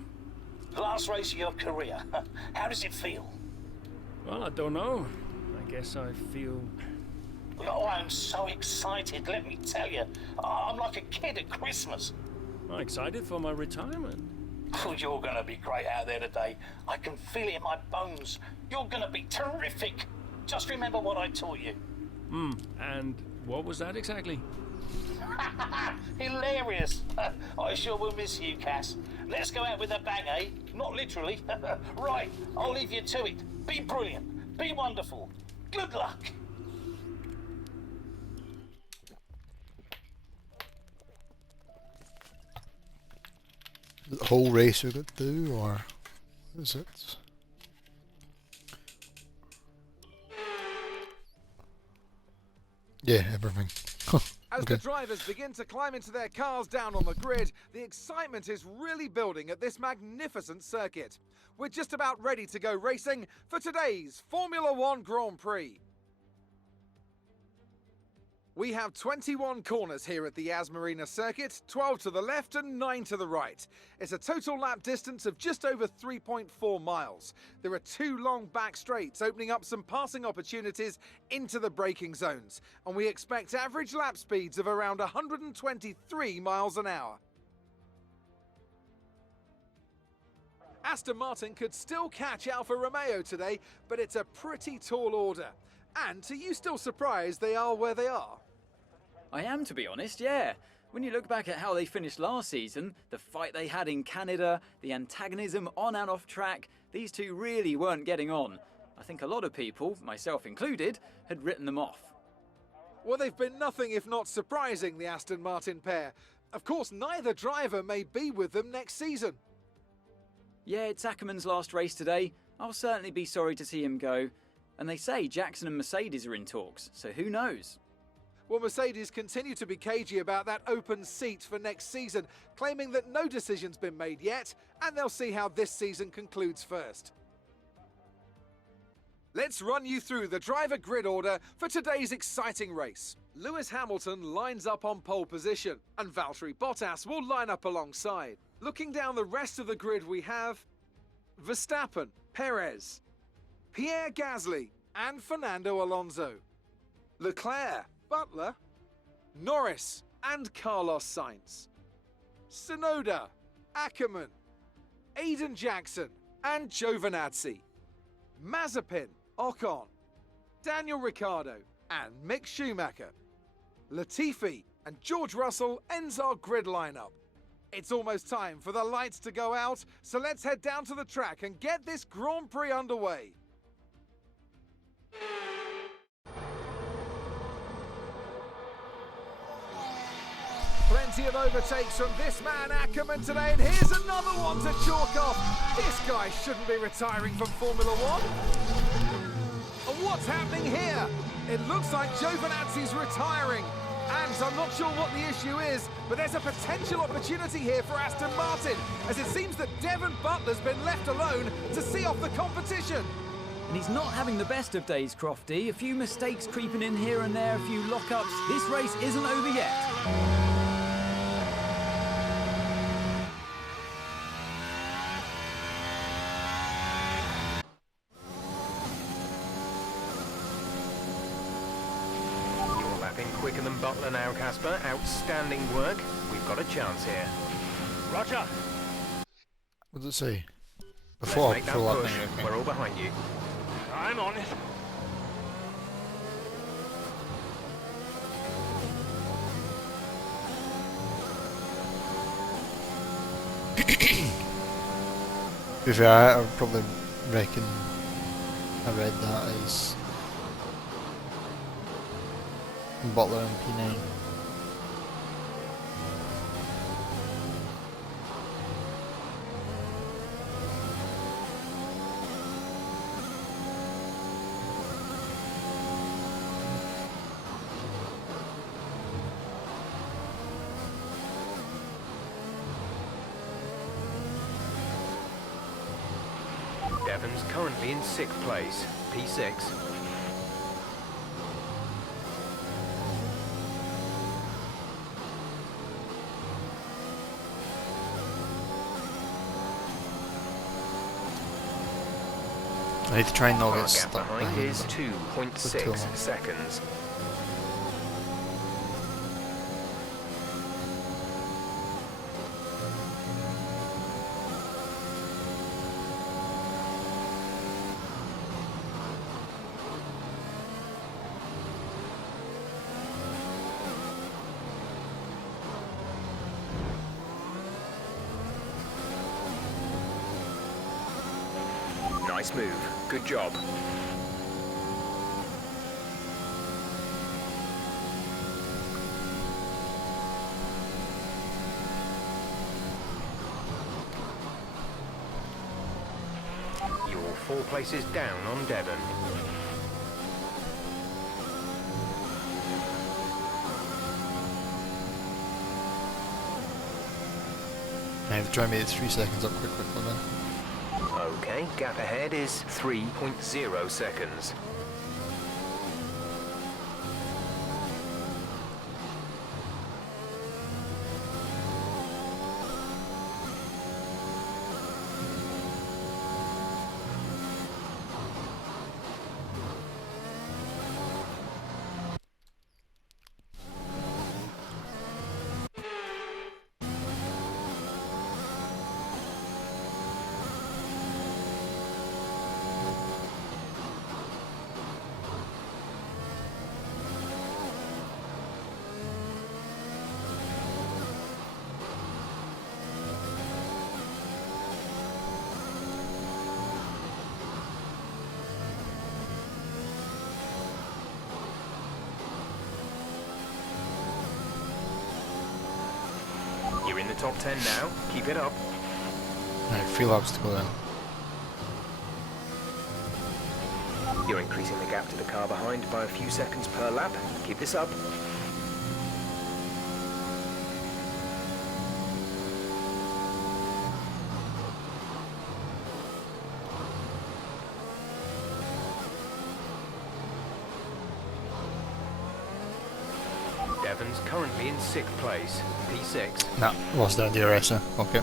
Last race of your career. How does it feel? Well, I don't know. I guess I feel... Oh, I'm so excited, let me tell you. I'm like a kid at Christmas. I'm excited for my retirement. Oh, you're going to be great out there today. I can feel it in my bones. You're going to be terrific. Just remember what I taught you. And what was that exactly? Hilarious. I sure will miss you, Cass. Let's go out with a bang, eh? Not literally. Right, I'll leave you to it. Be brilliant. Be wonderful. Good luck. The whole race we got to do, or what is it? Yeah, everything. As Okay. the drivers begin to climb into their cars down on the grid, the excitement is really building at this magnificent circuit. We're just about ready to go racing for today's Formula One Grand Prix. We have 21 corners here at the Yas Marina circuit, 12 to the left and 9 to the right. It's a total lap distance of just over 3.4 miles. There are 2 long back straights opening up some passing opportunities into the braking zones, and we expect average lap speeds of around 123 miles an hour. Aston Martin could still catch Alfa Romeo today, but it's a pretty tall order. And are you still surprised they are where they are? I am, to be honest, yeah. When you look back at how they finished last season, the fight they had in Canada, the antagonism on and off track, these two really weren't getting on. I think a lot of people, myself included, had written them off. Well, they've been nothing if not surprising, the Aston Martin pair. Of course, neither driver may be with them next season. Yeah, it's Ackerman's last race today. I'll certainly be sorry to see him go. And they say Jackson and Mercedes are in talks, so who knows? Well, Mercedes continue to be cagey about that open seat for next season, claiming that no decision's been made yet, and they'll see how this season concludes first. Let's run you through the driver grid order for today's exciting race. Lewis Hamilton lines up on pole position, and Valtteri Bottas will line up alongside. Looking down the rest of the grid, we have Verstappen, Perez, Pierre Gasly and Fernando Alonso, Leclerc, Butler, Norris and Carlos Sainz, Tsunoda, Ackerman, Aiden Jackson and Giovinazzi, Mazepin, Ocon, Daniel Ricciardo and Mick Schumacher, Latifi and George Russell ends our grid lineup. It's almost time for the lights to go out, so let's head down to the track and get this Grand Prix underway. Plenty of overtakes from this man Ackerman today, and here's another one to chalk off. This guy shouldn't be retiring from Formula One. And what's happening here? It looks like Giovinazzi's retiring. And I'm not sure what the issue is, but there's a potential opportunity here for Aston Martin, as it seems that Devon Butler's been left alone to see off the competition. And he's not having the best of days, Crofty. A few mistakes creeping in here and there, a few lockups. This race isn't over yet. Quicker than Butler now, Casper. Outstanding work. We've got a chance here. Roger. What does it say? Let's Before make that pull up push. anyway. We're all behind you. I'm on it. To be fair, I probably reckon I read that as Butler and P9. Devon's currently in 6th place, P6. I need to try and not Car get gap stuck behind is for too 2.6 long. seconds. Nice move. Good job. You're 4 places down on Devon. I have to try and make it 3 seconds up quickly then. Okay, gap ahead is 3.0 seconds. You're in the top 10 now. Keep it up. Right, 3 laps to go then. You're increasing the gap to the car behind by a few seconds per lap. Keep this up. Devon's currently in 6th place, P6. Nah, lost that DRS, okay.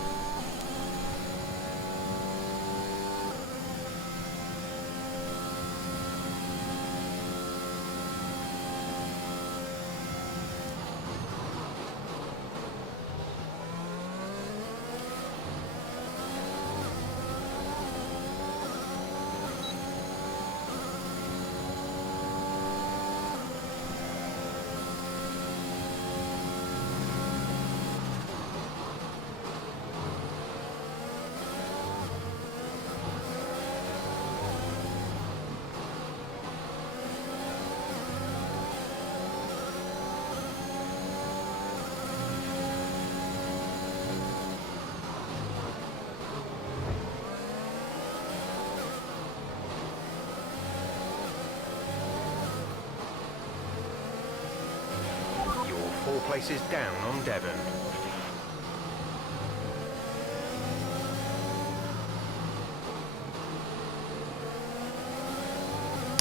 You're 4 places down on Devon.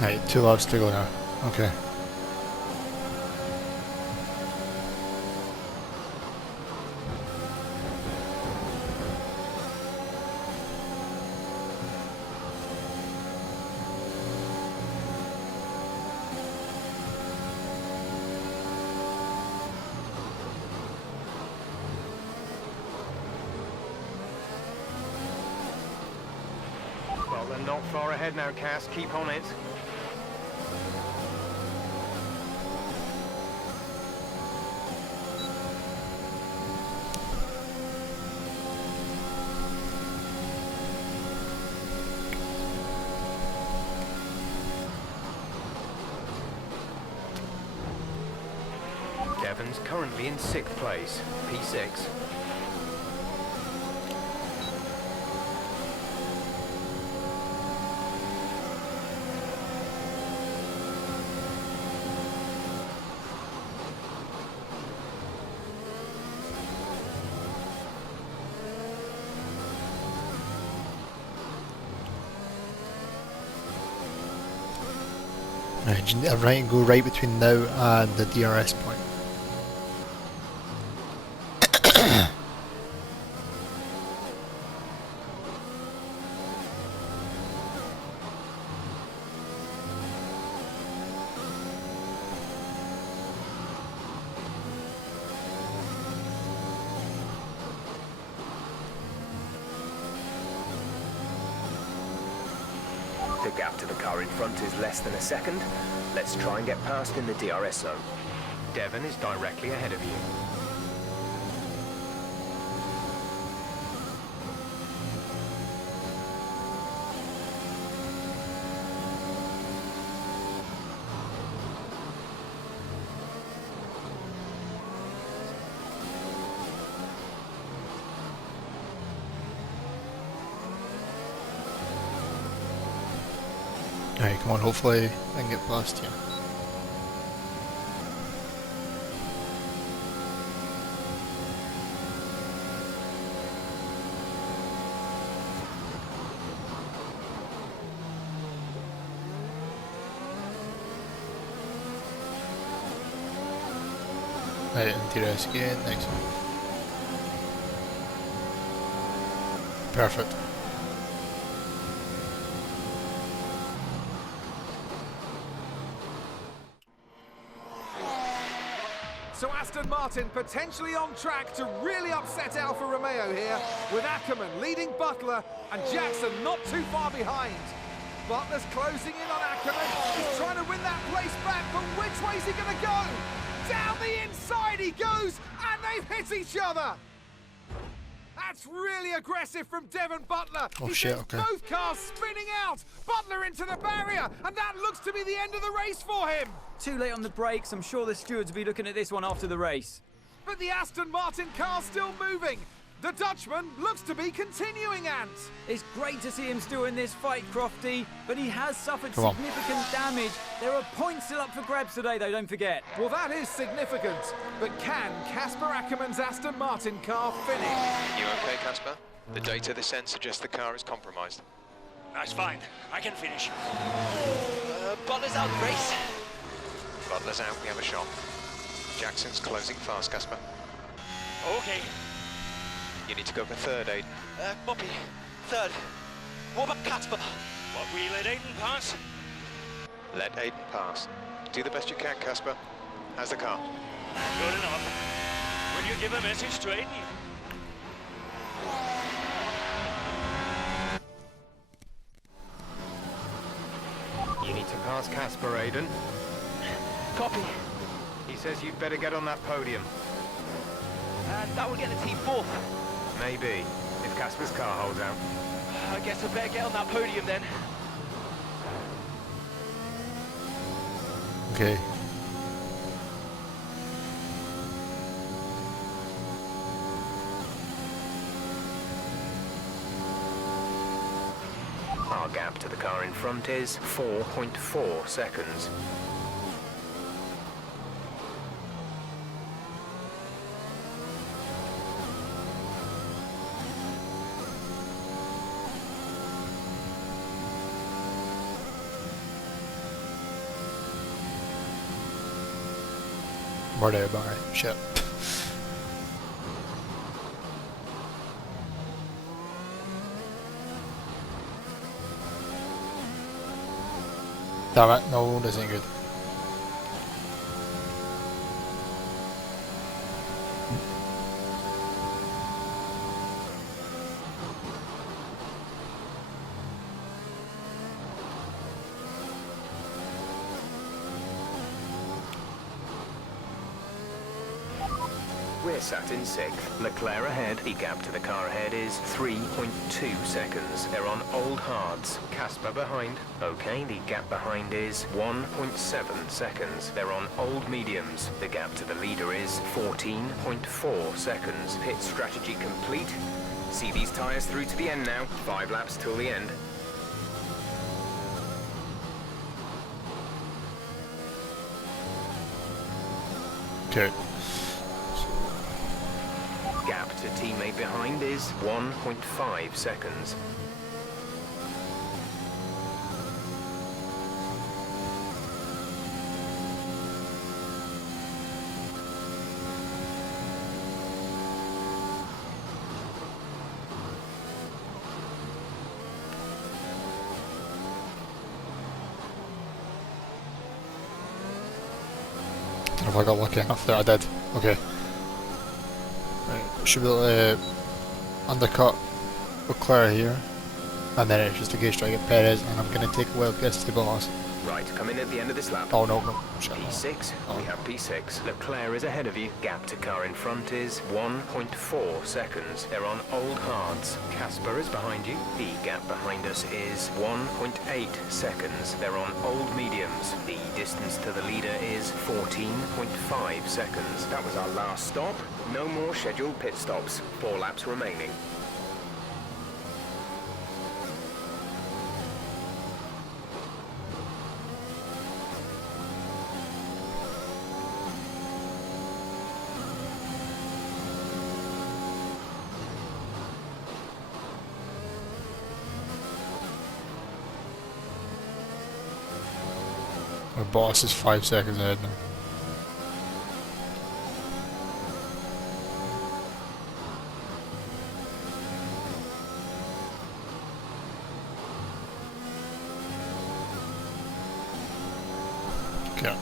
Right, 2 laps to go now. Okay. Well, they're not far ahead now, Cass. Keep on it. Devon's currently in 6th place, P6. Right, go right between now and the DRS point. The gap to the car in front is less than a second. Let's try and get past in the DRS zone. Devon is directly ahead of you. Alright, come on, hopefully I can get past here. Right, and DRS again, next one. Perfect. So Aston Martin potentially on track to really upset Alfa Romeo here, with Ackerman leading Butler and Jackson not too far behind. Butler's closing in on Ackerman. He's trying to win that place back, but which way's he going to go? Down the inside he goes, and they've hit each other. That's really aggressive from Devon Butler. Oh He shit, sends okay. both cars spinning out. Butler into the barrier, and that looks to be the end of the race for him. Too late on the brakes. I'm sure the stewards will be looking at this one after the race. But the Aston Martin car's still moving. The Dutchman looks to be continuing, Ant. It's great to see him still in this fight, Crofty, but he has suffered Come on. significant damage. There are points still up for grabs today, though, don't forget. Well, that is significant. But can Casper Ackerman's Aston Martin car finish? You okay, Casper? The data this end suggests the car is compromised. That's fine. I can finish. Butler's out the race. Butler's out, we have a shot. Jackson's closing fast, Casper. Okay. You need to go for third, Aiden. Bobby, third. What about Casper? What, we let Aiden pass? Let Aiden pass. Do the best you can, Casper. How's the car? Good enough. Will you give a message to Aiden? You need to pass Casper, Aiden. Copy. He says you'd better get on that podium. That will get the team fourth. Maybe, if Casper's car holds out. I guess I better get on that podium then. Okay. Our gap to the car in front is 4.4 seconds. Bordeaux bar, shit. Damn it, no, this ain't good. We're sat in 6th. Leclerc ahead. The gap to the car ahead is 3.2 seconds. They're on old hards. Casper behind. Okay, the gap behind is 1.7 seconds. They're on old mediums. The gap to the leader is 14.4 seconds. Pit strategy complete. See these tyres through to the end now. 5 laps till the end. Okay. Gap to teammate behind is 1.5 seconds. If I got lucky enough there, I did. Okay. Right, should be able to undercut Leclerc here, and then it's just a case try to get Perez, and I'm going to take a wild guess to the boss. Right, come in at the end of this lap. Oh no, no. Shut P6, we have P6. Leclerc is ahead of you. Gap to car in front is 1.4 seconds. They're on old hards. Casper is behind you. The gap behind us is 1.8 seconds. They're on old mediums. The distance to the leader is 14.5 seconds. That was our last stop. No more scheduled pit stops. 4 laps remaining. My boss is 5 seconds ahead now. Okay.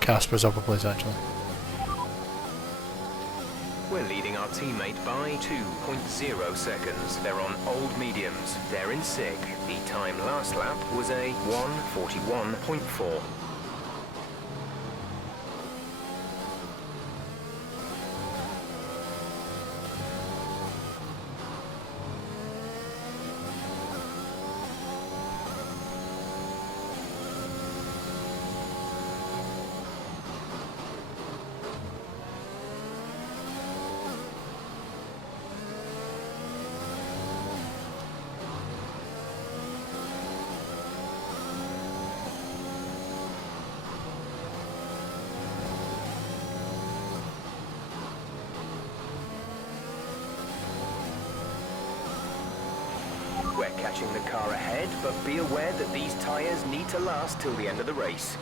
Casper's up a place actually. We're leading our teammate by 2.0 seconds. They're on old mediums. They're in SIG. The time last lap was a 1:41.4. We're catching the car ahead, but be aware that these tyres need to last till the end of the race.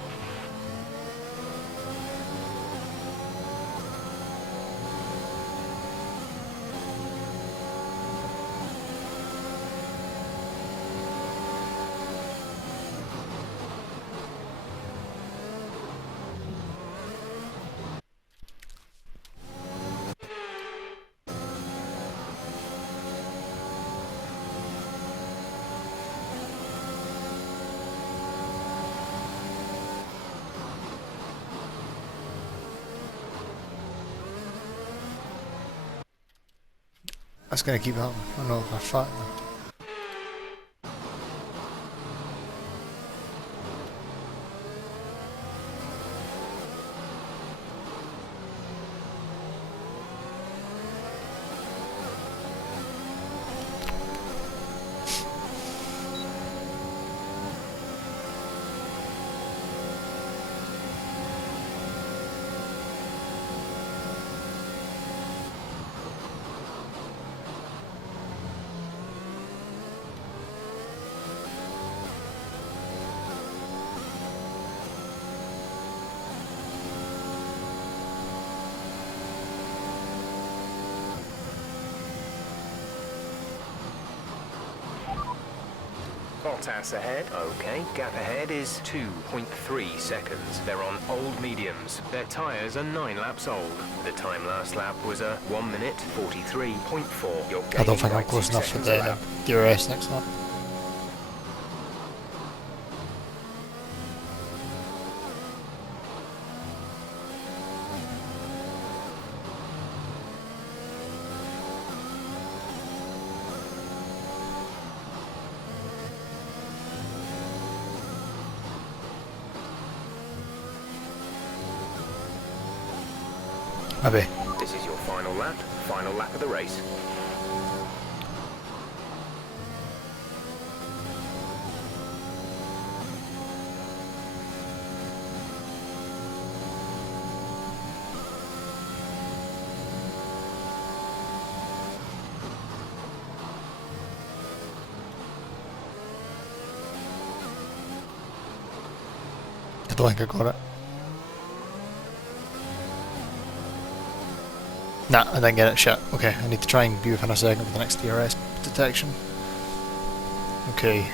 That's gonna keep happening. I don't know if I'm fat now. Bottas ahead. Okay, gap ahead is 2.3 seconds. They're on old mediums. Their tyres are 9 laps old. The time last lap was a 1 minute 43.4. You're I don't think I'm gaining close 2 enough for seconds a the lap. DRS next lap. Maybe. This is your final lap of the race. I don't think I got it. Nah, I didn't get it. Shit. Okay, I need to try and be within a second for the next DRS detection. Okay.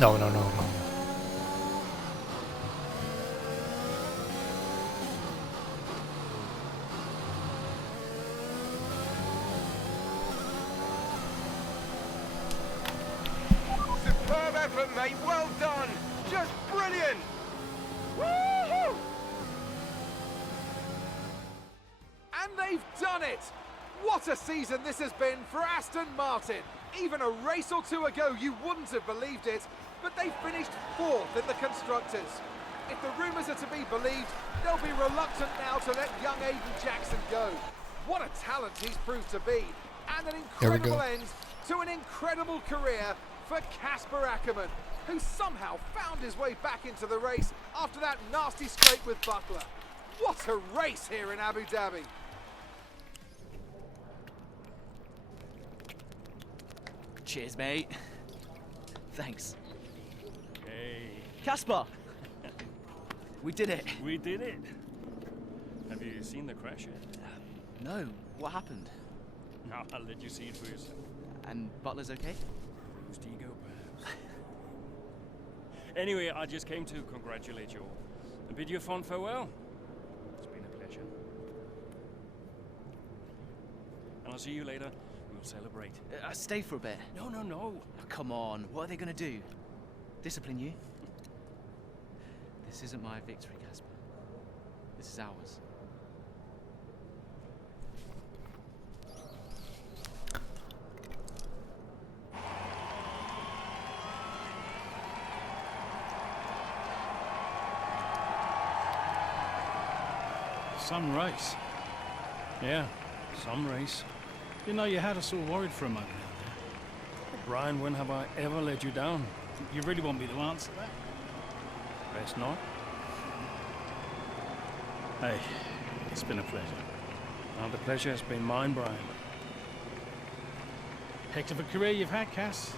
No. Superb effort, mate. Well done. Just brilliant. Woohoo! And they've done it! What a season this has been for Aston Martin. Even a race or two ago you wouldn't have believed it, but they finished 4th in the Constructors. If the rumours are to be believed, they'll be reluctant now to let young Aiden Jackson go. What a talent he's proved to be, and an incredible end to an incredible career for Casper Ackerman, who somehow found his way back into the race after that nasty scrape with Butler. What a race here in Abu Dhabi. Cheers, mate. Thanks. Hey. Casper! We did it. We did it. Have you seen the crash yet? No. What happened? No, I'll let you see it for yourself. And Butler's okay? Bruised ego, perhaps. Anyway, I just came to congratulate you all and bid you a fond farewell. It's been a pleasure. And I'll see you later. We'll celebrate. Stay for a bit. No. Oh, come on. What are they going to do? Discipline you? This isn't my victory, Casper. This is ours. Some race. Yeah, some race. You know, you had us all worried for a moment out there. Brian, when have I ever let you down? You really want me to answer that? Best not. Hey, it's been a pleasure. Now the pleasure has been mine, Brian. Heck of a career you've had, Cass.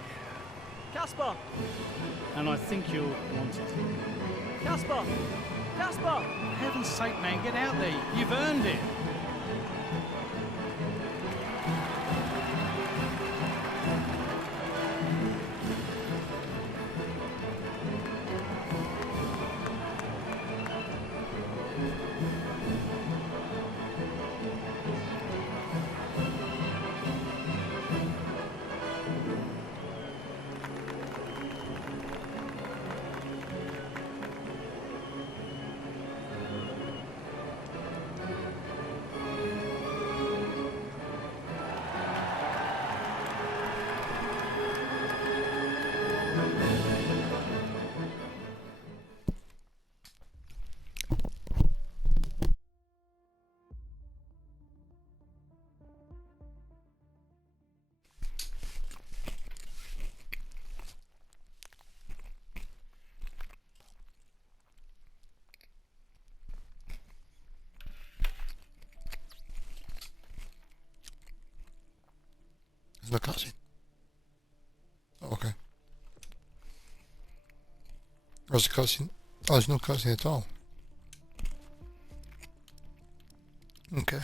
Casper! And I think you'll want it. Casper! Casper! For heaven's sake, man, get out there. You've earned it. There's no cutscene. Okay. There's a cutscene. Oh, there's no cutscene at all. Okay.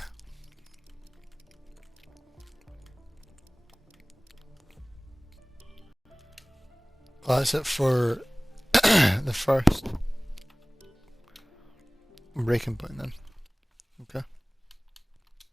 Well, that's it for the first breaking point then. Okay.